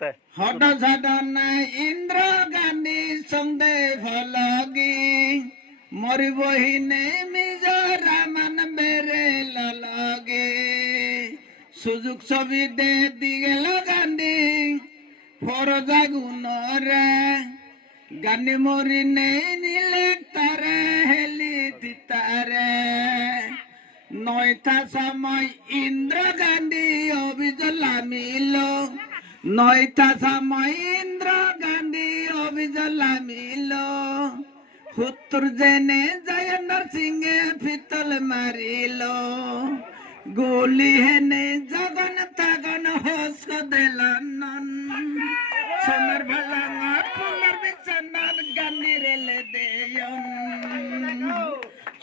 তে হড সাধনা ইন্দ্র গান্ধী সন্দে ভলগি মরি বহিনে মিজোরামান বেড়ে ললগে সুযোগ ছবি দে দিগেল গান্ধী ফরজা গুণরে গান্ধী মরি নেই নিলে তারে হেলি দিতারে নয়টা সময় ইন্দ্র গান্ধী অভিযোগ লামিল নয়টা সময় ইন্দ্র গান্ধী অভিযোগ লামিল হুত্তর জেনে জয়ন্দর সিংহে পিতল মারিল গুলি হেনে জগন তগন হোস দিলান সোনার ভালাঙ্গা ফুলের বিছানার গান্ধী রেলে দেয়ন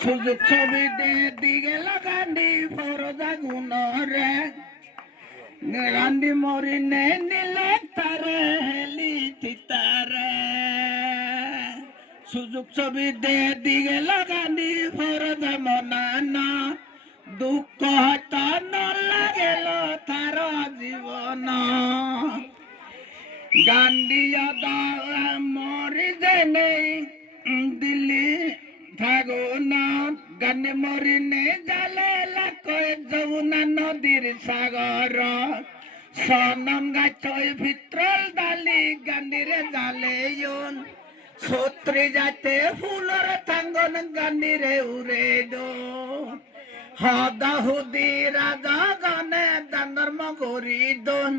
সুযোগ ছবি দে দিগেল গান্ধী ফরজা গুণরে গান্ধী মরি নে নিলে তারে হেলি তিতারে সুযোগ ছবি দে দিগেল গান্ধী ফরজা মনানা দুঃখ হয়তো ন লাগেল তার জীবন গান্ধী মরি জেনে দিল্লি থাগো না গান্ধী মরি নে জালে লাকয় যমুনা নদীর সাগর সনম গাছয় ভিতরল ডালি গান্ধীরে জালে ছত্রি যাতে ফুলর থাঙ্গন গান্ধীরে উড়ে দো হদা হুদি রাজা গনে দানর্ম গরি দন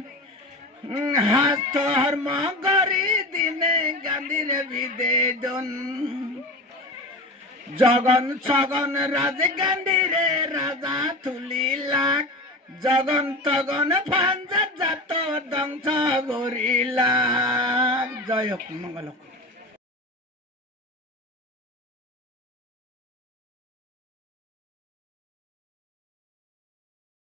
হাত ধর্ম গরি দিনে গান্ধীরে বিদেদন জগন সগন রাজ গান্ধীরে রাজা তুলিলাক জগন তগন ফাঞ্জা জাত দংশ গরিলাক জয় হোক মঙ্গল হোক।